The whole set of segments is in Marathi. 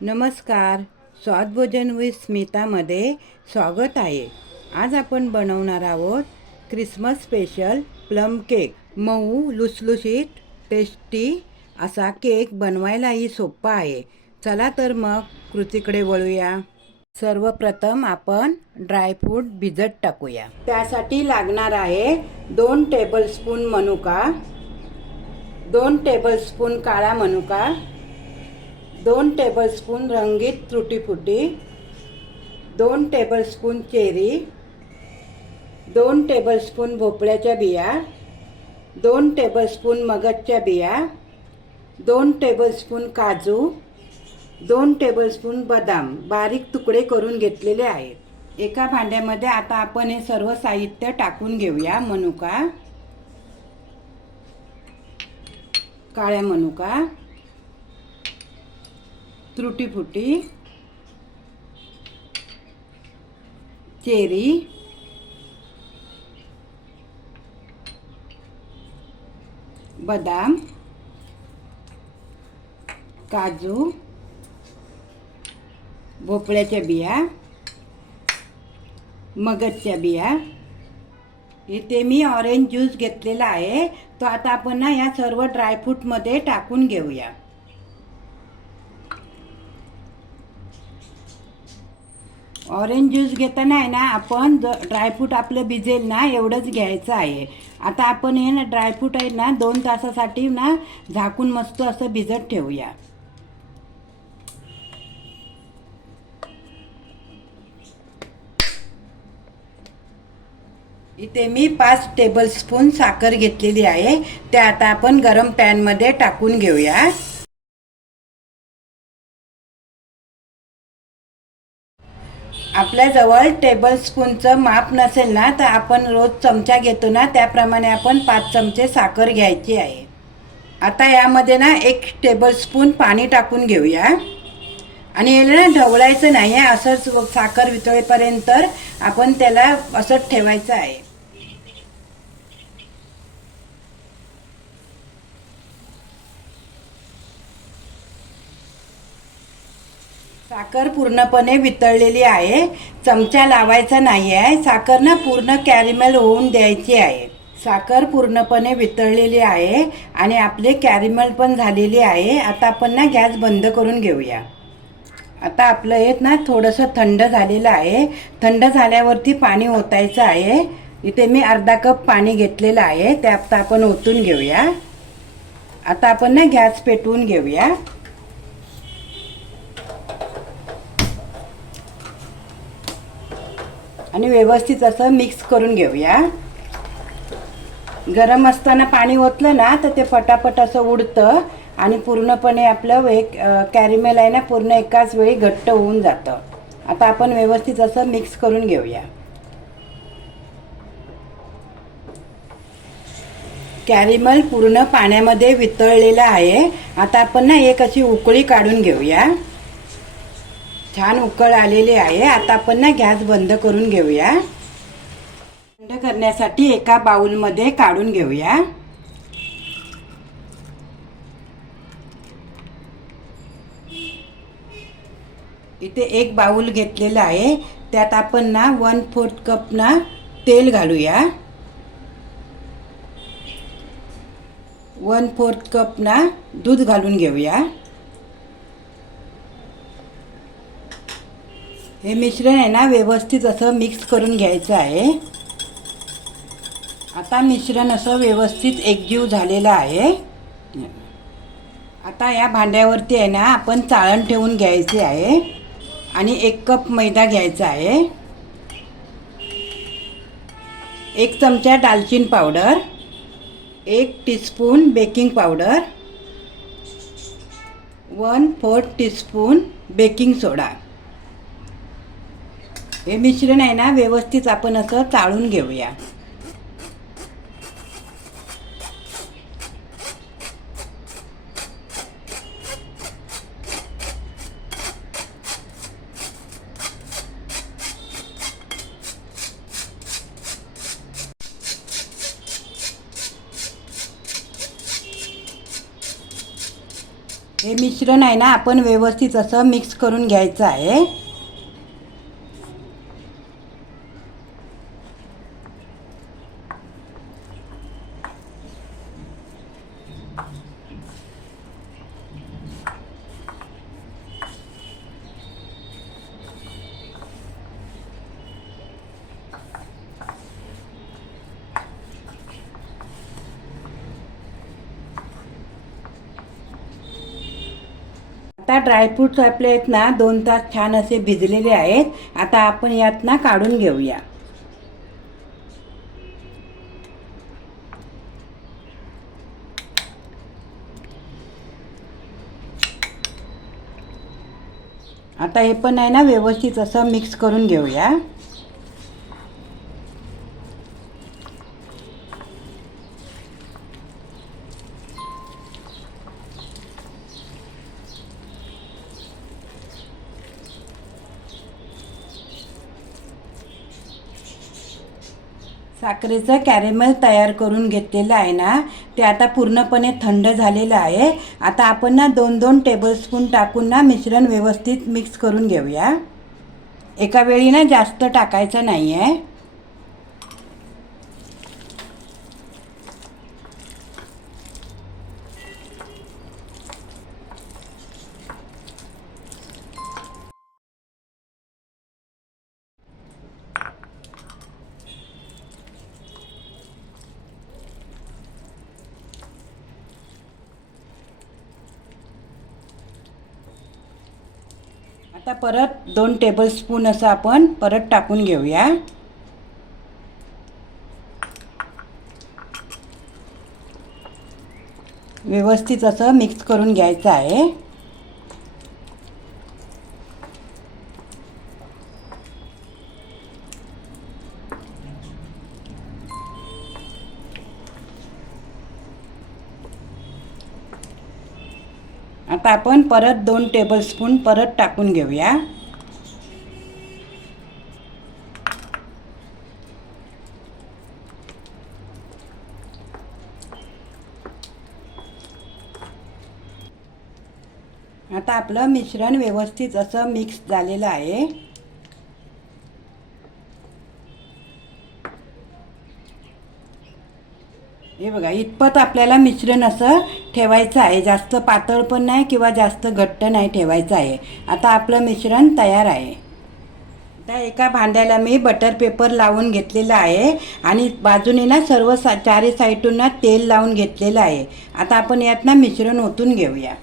नमस्कार. स्वादभोजन विथ स्मितामध्ये स्वागत आहे. आज आपण बनवणार आहोत क्रिसमस स्पेशल प्लम केक. मऊ लुसलुशीत टेस्टी असा केक बनवायलाही सोपा आहे. चला तर मग कृतीकडे वळूया. सर्वप्रथम आपण ड्रायफ्रूट भिजत टाकूया. त्यासाठी लागणार आहे दोन टेबलस्पून मनुका दोन टेबलस्पून काळा मनुका दोन टेबलस्पून रंगीत त्रुटीफुटी दोन टेबलस्पून चेरी दोन टेबलस्पून भोपळ्याच्या बिया दोन टेबलस्पून मगजच्या बिया दोन टेबलस्पून काजू दोन टेबलस्पून बदाम. बारीक तुकडे करून घेतलेले आहेत. एका भांड्यामध्ये आता आपण हे सर्व साहित्य टाकून घेऊया मनुका. काळ्या मनुका. त्रुटीफुटी चेरी बदाम काजू भोपळ्याच्या बिया मगजच्या बिया. इथे मी ऑरेंज ज्यूस घेतलेला आहे. तो आता आपण ना या सर्व ड्रायफ्रूटमध्ये टाकून घेऊया. ऑरेंज ज्यूस घेताना आहे ना आपण ड्रायफ्रूट आपलं भिजेल ना एवढंच घ्यायचं आहे. आता आपण हे ना ड्रायफ्रूट आहे ना दोन तासासाठी ना झाकून मस्त असं भिजत ठेवूया. इथे मी पाच टेबलस्पून साखर घेतलेली आहे. ते आता आपण गरम पॅनमध्ये टाकून घेऊया. आपल्याजवळ टेबल स्पूनचं माप नसेल ना तर आपण रोज चमचा घेतो ना त्याप्रमाणे आपण पाच चमचे साखर घ्यायची आहे. आता यामध्ये ना एक टेबलस्पून पाणी टाकून घेऊया. आणि याला ना ढवळायचं नाही आहे असंच साखर वितळेपर्यंत आपण त्याला असंच ठेवायचं आहे. साखर पूर्णपणे वितळलेली आहे. चमचा लावायचा नाही आहे. साखर ना पूर्ण कॅरिमेल होऊन द्यायची आहे. साखर पूर्णपणे वितळलेली आहे आणि आपले कॅरिमेल पण झालेली आहे. आता आपण ना गॅस बंद करून घेऊया. आता आपलं हे ना थोडंसं थंड झालेलं आहे. थंड झाल्यावरती पाणी ओतायचं आहे. इथे मी अर्धा कप पाणी घेतलेलं आहे. ते आता आपण ओतून घेऊया. आता आपण ना गॅस पेटवून घेऊया. आणि व्यवस्थित असं मिक्स करून घेऊया. गरम असताना पाणी ओतलं ना तर ते पटापट असं उडतं आणि पूर्णपणे आपलं एक कॅरिमेल आहे ना पूर्ण एकाच वेळी घट्ट होऊन जातं. आता आपण व्यवस्थित असं मिक्स करून घेऊया. कॅरिमल पूर्ण पाण्यामध्ये वितळलेलं आहे. आता आपण ना एक अशी उकळी काढून घेऊया. छान उकळ आलेली आहे. आता आपण ना गॅस बंद करून घेऊया. थंड करण्यासाठी एका बाउलमध्ये काढून घेऊया. इथे एक बाउल घेतलेला आहे. त्यात आपण ना वन फोर्थ कप ना तेल घालूया. वन फोर्थ कप ना दूध घालून घेऊया. हे मिश्रण आहे ना व्यवस्थित असं मिक्स करून घ्यायचं आहे. आता मिश्रण असं व्यवस्थित एकजीव झालेलं आहे. आता या भांड्यावरती आहे ना आपण चाळण ठेवून घ्यायचे आहे. आणि एक कप मैदा घ्यायचा आहे. एक चमचा डालचीन पावडर एक teaspoon baking powder one fourth teaspoon baking soda हे मिश्रण आहे ना व्यवस्थित आपण असं चाळून घेऊया. हे मिश्रण आहे ना आपण व्यवस्थित असं मिक्स करून घ्यायचं आहे. आता ड्रायफ्रूट्स आपले आहेत ना दोन तास छान असे भिजलेले आहेत. आता आपण यात ना काढून घेऊया. आता हे पण आहे ना व्यवस्थित असं मिक्स करून घेऊया. साखरेचं कॅरेमल तयार करून घेतलेलं आहे ना ते आता पूर्णपणे थंड झालेलं आहे. आता आपण ना दोन दोन टेबलस्पून टाकून ना मिश्रण व्यवस्थित मिक्स करून घेऊया. एका वेळी ना जास्त टाकायचं नाही आहे आता परत दोन टेबलस्पून असं आपण परत टाकून घेऊया. व्यवस्थित असं मिक्स करून घ्यायचं आहे. आता आपण परत दोन टेबलस्पून परत टाकून घेऊया. आता आपलं मिश्रण व्यवस्थित असं मिक्स झालेलं आहे. हे बघा इतपत आपल्याला मिश्रण असं ठेवायचं आहे. जास्त पातळ पण नाही किंवा जास्त घट्ट नाही ठेवायचं आहे. आता आपलं मिश्रण तयार आहे. आता एका भांड्याला मी बटर पेपर लावून घेतलेला आहे आणि बाजूने ना सर्व सा चारी साईडून ना तेल लावून घेतलेलं आहे. आता आपण यात ना मिश्रण ओतून घेऊया.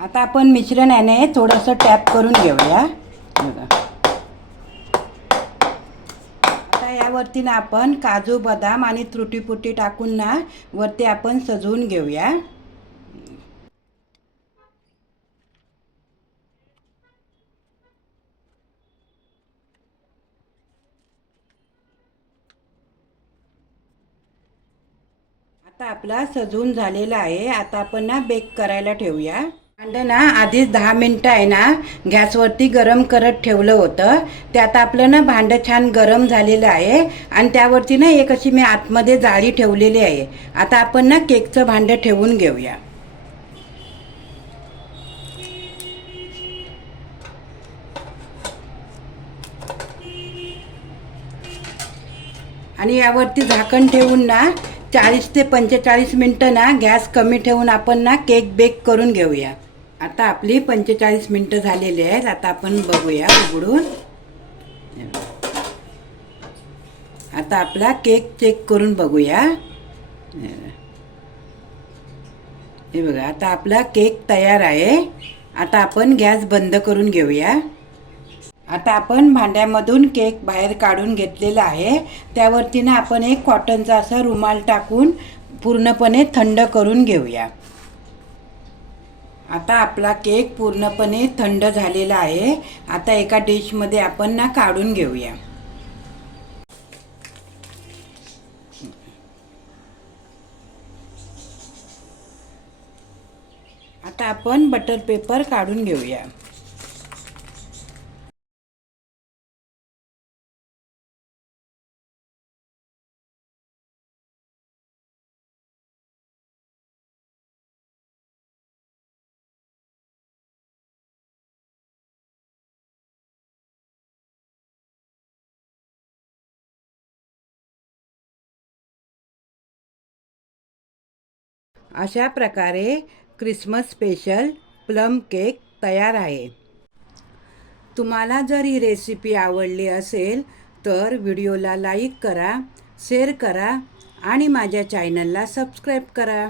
आता आपण मिश्रण आहे ना थोडंसं टॅप करून घेऊया. बघा. आता यावरती ना आपण काजू बदाम आणि त्रुटीपुटी टाकून ना वरती आपण सजवून घेऊया. आता आपला सजवून झालेला आहे. आता आपण ना बेक करायला ठेवूया. भांडं ना आधीच दहा मिनटं आहे ना गॅसवरती गरम करत ठेवलं होतं. ते आता आपलं ना भांडं छान गरम झालेलं आहे आणि त्यावरती ना एक अशी मी आतमध्ये जाळी ठेवलेली आहे. आता आपण ना केकचं भांडं ठेवून घेऊया. आणि यावरती झाकण ठेवून ना चाळीस ते पंचेचाळीस मिनटं ना गॅस कमी ठेवून आपण ना केक बेक करून घेऊया. आता आपली पंचेचाळीस मिनटं झालेली आहेत. आता आपण बघूया उघडून. आता आपला केक चेक करून बघूया. हे बघा आता आपला केक तयार आहे. आता आपण गॅस बंद करून घेऊया. आता आपण भांड्यामधून केक बाहेर काढून घेतलेला आहे. त्यावरती ना आपण एक कॉटनचा असा रुमाल टाकून पूर्णपणे थंड करून घेऊया. आता आपला केक पूर्णपणे थंड झालेला आहे. आता एका डिशमध्ये आपण ना काढून घेऊया. आता आपण बटर पेपर काढून घेऊया. अशा प्रकारे क्रिसमस स्पेशल प्लम केक तयार आहे. तुम्हाला जर ही रेसिपी आवडली असेल तर व्हिडिओला लाईक करा शेअर करा आणि माझ्या चॅनलला सबस्क्राईब करा.